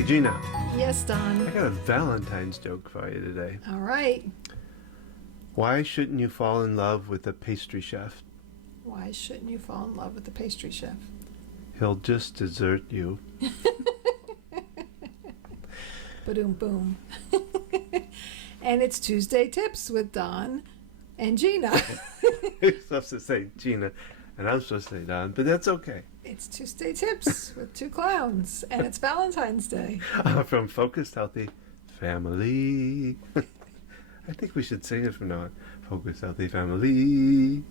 Hey Gina, Yes, Don. I got a Valentine's joke for you today. All right. Why shouldn't you fall in love with a pastry chef? Why shouldn't you fall in love with the pastry chef? He'll just desert you. Ba-doom boom. And it's Tuesday Tips with Don and Gina. You're supposed to say Gina, and I'm supposed to say Don, but that's okay. It's Tuesday Tips with two clowns, and it's Valentine's Day. From Focused Healthy Family. I think we should sing it from now on. Focused Healthy Family.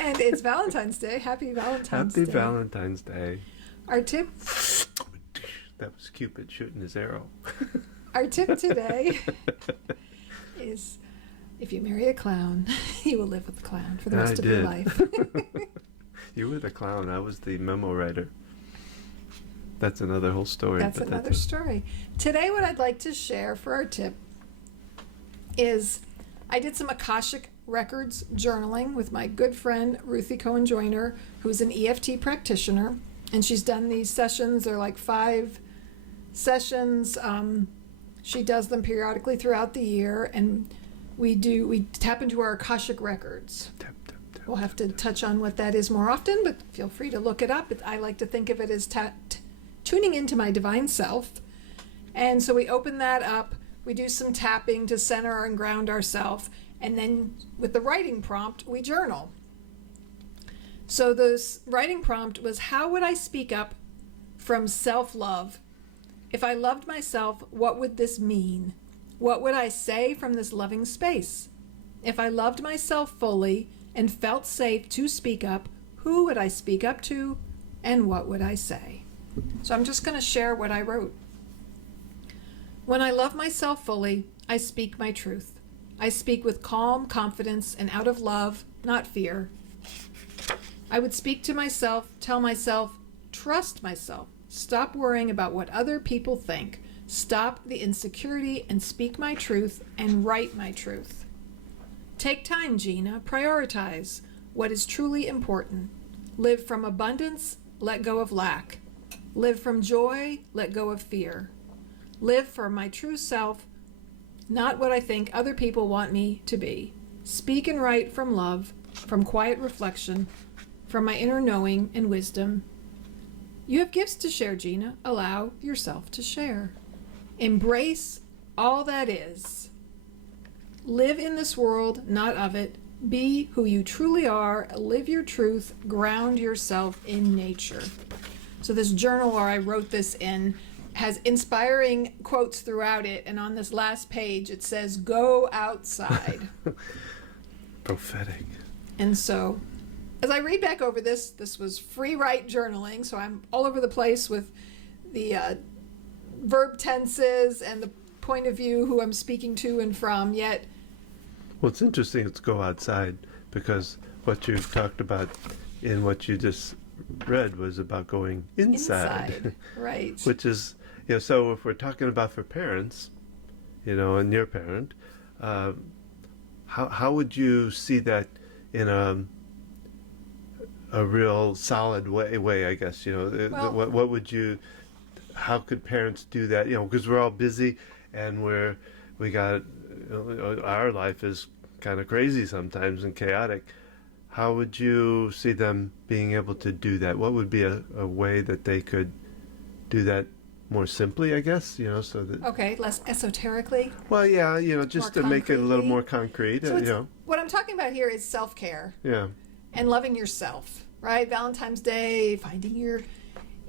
And it's Valentine's Day. Happy Valentine's Day. Happy Valentine's Day. Our tip That was Cupid shooting his arrow. Our tip today is if you marry a clown, you will live with the clown for the rest of your life. You were the clown. I was the memo writer. That's another whole story. That's another story. Today, what I'd like to share for our tip is I did some Akashic Records journaling with my good friend Ruthie Cohen Joyner, who's an EFT practitioner, and she's done these sessions. They're like 5 sessions. She does them periodically throughout the year, and we tap into our Akashic Records. We'll have to touch on what that is more often, but feel free to look it up. I like to think of it as tuning into my divine self. And so we open that up. We do some tapping to center and ground ourselves. And then with the writing prompt, we journal. So this writing prompt was, how would I speak up from self-love? If I loved myself, what would this mean? What would I say from this loving space? If I loved myself fully and felt safe to speak up, who would I speak up to and what would I say? So I'm just going to share what I wrote. When I love myself fully, I speak my truth. I speak with calm confidence and out of love, not fear. I would speak to myself, tell myself, trust myself, stop worrying about what other people think, stop the insecurity and speak my truth and write my truth. Take time, Gina. Prioritize what is truly important. Live from abundance, let go of lack. Live from joy, let go of fear. Live for my true self, not what I think other people want me to be. Speak and write from love, from quiet reflection, from my inner knowing and wisdom. You have gifts to share, Gina. Allow yourself to share. Embrace all that is. Live in this world, not of it. Be who you truly are. Live your truth. Ground yourself in nature. So this journal where I wrote this in has inspiring quotes throughout it. And on this last page, it says, go outside. Prophetic. And so as I read back over this was free write journaling. So I'm all over the place with the verb tenses and the point of view, who I'm speaking to and from, yet Well, it's interesting to go outside because what you talked about in what you just read was about going inside. Right. Which is, so if we're talking about for parents, and your parent, how would you see that in a real solid way, I guess, Well, what would you, how could parents do that, because we're all busy and we got, our life is kind of crazy sometimes and chaotic. How would you see them being able to do that? What would be a way that they could do that more simply, I guess, so that... Okay, less esoterically. Well, yeah, just to make it a little more concrete, So what I'm talking about here is self-care. Yeah. And loving yourself, right? Valentine's Day, finding your,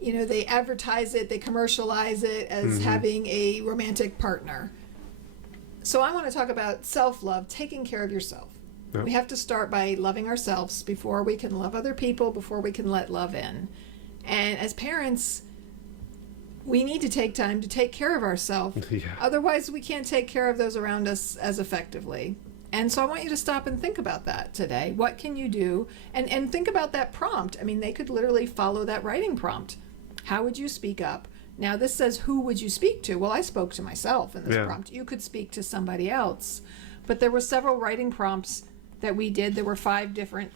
they advertise it, they commercialize it as having a romantic partner. So I want to talk about self-love, taking care of yourself. Yep. We have to start by loving ourselves before we can love other people, before we can let love in. And as parents, we need to take time to take care of ourselves. Yeah. Otherwise, we can't take care of those around us as effectively. And so I want you to stop and think about that today. What can you do? And think about that prompt. I mean, they could literally follow that writing prompt. How would you speak up? Now, this says, who would you speak to? Well, I spoke to myself in this prompt. You could speak to somebody else. But there were several writing prompts that we did. There were 5 different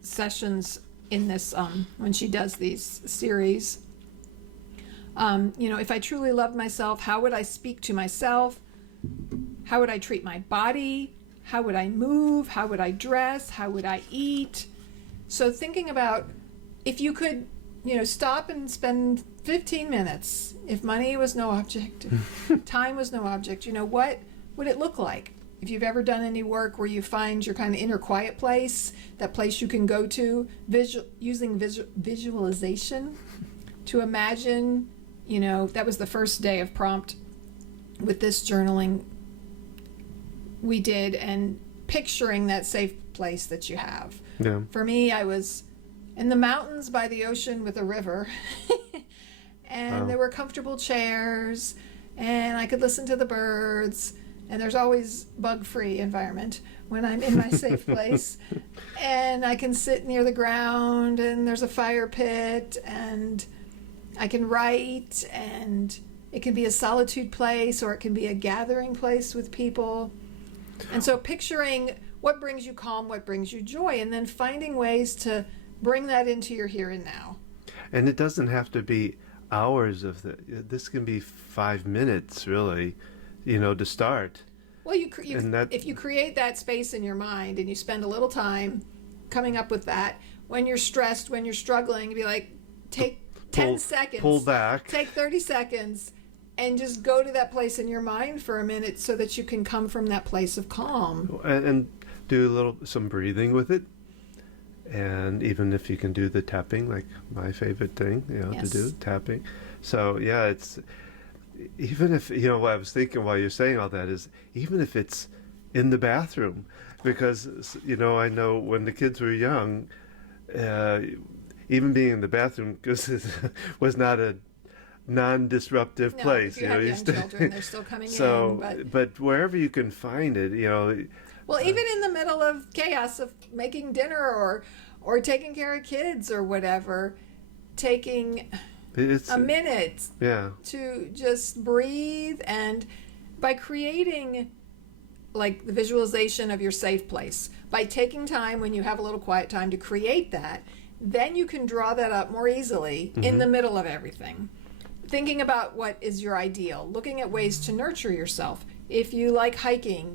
sessions in this, when she does these series. If I truly loved myself, how would I speak to myself? How would I treat my body? How would I move? How would I dress? How would I eat? So thinking about if you could, stop and spend 15 minutes, if money was no object, time was no object, what would it look like? If you've ever done any work where you find your kind of inner quiet place, that place you can go to, using visualization to imagine, that was the first day of prompt with this journaling we did, and picturing that safe place that you have. Yeah. For me, I was in the mountains by the ocean with a river, and there were comfortable chairs, and I could listen to the birds. And there's always bug-free environment when I'm in my safe place. And I can sit near the ground, and there's a fire pit, and I can write, and it can be a solitude place, or it can be a gathering place with people. And so picturing what brings you calm, what brings you joy, and then finding ways to bring that into your here and now. And it doesn't have to be hours of this can be 5 minutes, really. To start. Well, if you create that space in your mind and you spend a little time coming up with that, when you're stressed, when you're struggling, be like, take 10 seconds. Pull back. Take 30 seconds and just go to that place in your mind for a minute so that you can come from that place of calm. And do some breathing with it. And even if you can do the tapping, like my favorite thing, Yes. to do, tapping. So, yeah, it's... Even if, what I was thinking while you're saying all that is, even if it's in the bathroom, because, I know when the kids were young, even being in the bathroom because it was not a non-disruptive place. If you have young children, they're still coming in. But wherever you can find it, Well, even in the middle of chaos of making dinner or taking care of kids or whatever, taking... It's a minute to just breathe, and by creating like the visualization of your safe place, by taking time when you have a little quiet time to create that, then you can draw that up more easily in the middle of everything. Thinking about what is your ideal, looking at ways to nurture yourself. If you like hiking,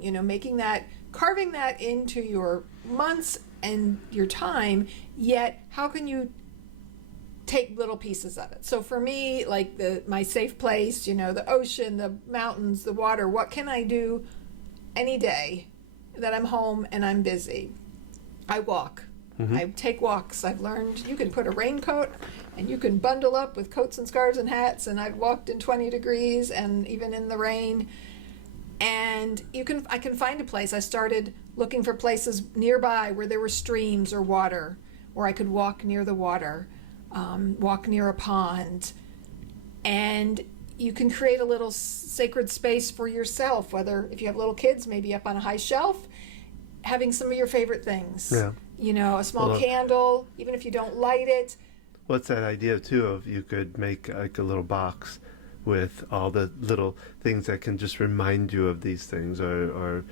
carving that into your months and your time, yet how can you take little pieces of it? So for me, like my safe place, the ocean, the mountains, the water, what can I do any day that I'm home and I'm busy? I walk. I take walks. I've learned you can put a raincoat and you can bundle up with coats and scarves and hats, and I've walked in 20 degrees and even in the rain. And I can find a place. I started looking for places nearby where there were streams or water, where I could walk near the water. Walk near a pond, and you can create a little sacred space for yourself, whether if you have little kids, maybe up on a high shelf, having some of your favorite things. A small candle, even if you don't light it. What's that idea too of you could make like a little box with all the little things that can just remind you of these things, or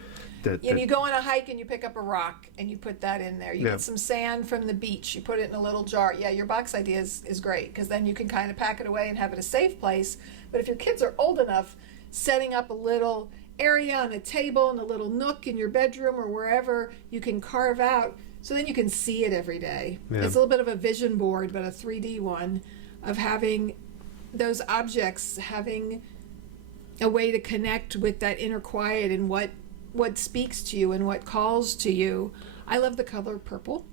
that you go on a hike and you pick up a rock and you put that in there. You get some sand from the beach, you put it in a little jar. Yeah, your box idea is great, because then you can kind of pack it away and have it a safe place. But if your kids are old enough, setting up a little area on a table and a little nook in your bedroom or wherever you can carve out, so then you can see it every day. It's a little bit of a vision board, but a 3D one, of having those objects, having a way to connect with that inner quiet and what speaks to you and what calls to you. I love the color purple.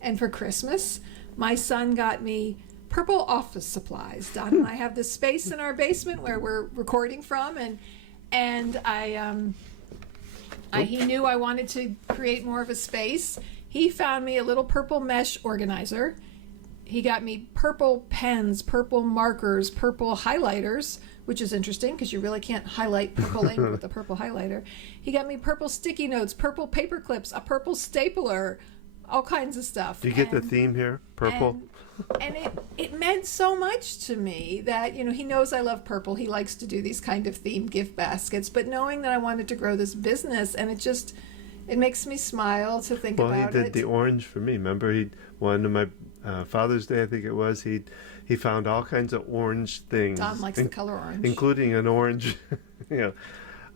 And for Christmas, my son got me purple office supplies. Don and I have this space in our basement where we're recording from, and he knew I wanted to create more of a space. He found me a little purple mesh organizer. He got me purple pens, purple markers, purple highlighters, which is interesting because you really can't highlight purple ink with a purple highlighter. He got me purple sticky notes, purple paper clips, a purple stapler, all kinds of stuff. Do you get the theme here? Purple? And it meant so much to me that, he knows I love purple. He likes to do these kind of themed gift baskets. But knowing that I wanted to grow this business, and it makes me smile to think about it. Well, he did the orange for me. Remember, one of my Father's Day, I think it was, he he found all kinds of orange things. Don likes the color orange. Including an orange. you know.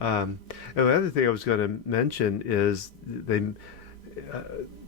And the other thing I was going to mention is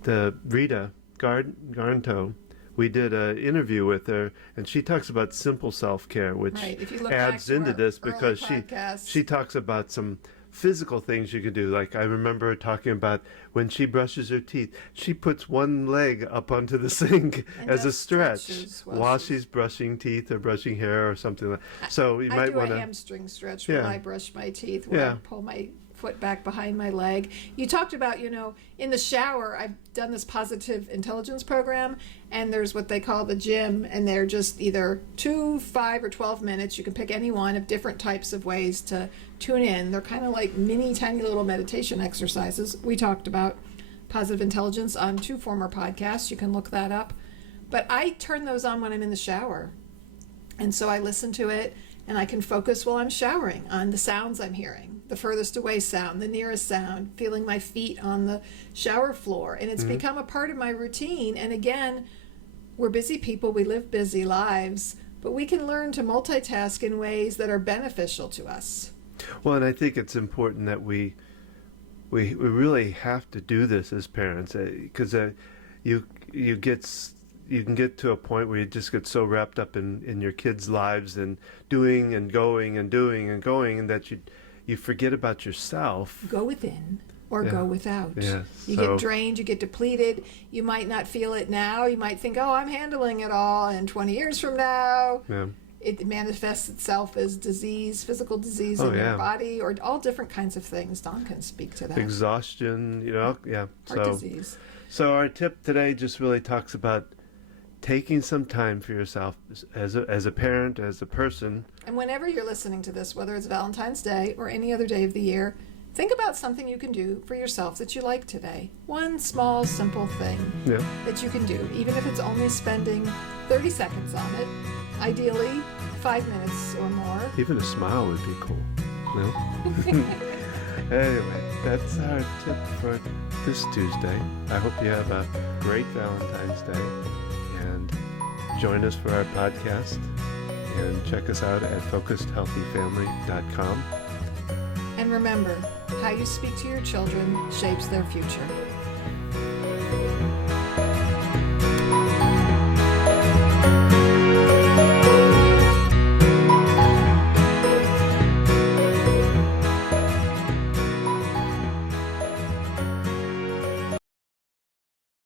the Rita Garnto. We did an interview with her, and she talks about simple self-care, which Right. If you look adds back to into our this early because podcasts. she talks about some physical things you can do. Like I remember her talking about when she brushes her teeth, she puts one leg up onto the sink And as a does stretch stretches while she's brushing teeth or brushing hair or something like that. So you I might do want a to. hamstring stretch when Yeah. I brush my teeth, where I Yeah. pull my foot back behind my leg. You talked about, in the shower, I've done this positive intelligence program, and there's what they call the gym, and they're just either 2, 5, or 12 minutes. You can pick any one of different types of ways to tune in. They're kind of like mini, tiny little meditation exercises. We talked about positive intelligence on 2 former podcasts. You can look that up. But I turn those on when I'm in the shower. And so I listen to it, and I can focus while I'm showering on the sounds I'm hearing, the furthest away sound, the nearest sound, feeling my feet on the shower floor. And it's become a part of my routine. And again, we're busy people, we live busy lives, but we can learn to multitask in ways that are beneficial to us. Well, and I think it's important that we really have to do this as parents, because you can get to a point where you just get so wrapped up in your kids' lives and doing and going and doing and going, and that you forget about yourself. Go within or Yeah. go without. Yeah, You so- get drained, you get depleted. You might not feel it now. You might think, oh, I'm handling it all. And 20 years from now, Yeah. it manifests itself as disease, physical disease Oh, in yeah. your body, or all different kinds of things. Don can speak to that. Exhaustion, yeah. Heart disease. So our tip today just really talks about taking some time for yourself as a parent, as a person. And whenever you're listening to this, whether it's Valentine's Day or any other day of the year, think about something you can do for yourself that you like today. One small, simple thing Yeah. that you can do, even if it's only spending 30 seconds on it. Ideally, 5 minutes or more. Even a smile would be cool. No? Anyway, that's our tip for this Tuesday. I hope you have a great Valentine's Day, and join us for our podcast, and check us out at focusedhealthyfamily.com. And remember, how you speak to your children shapes their future.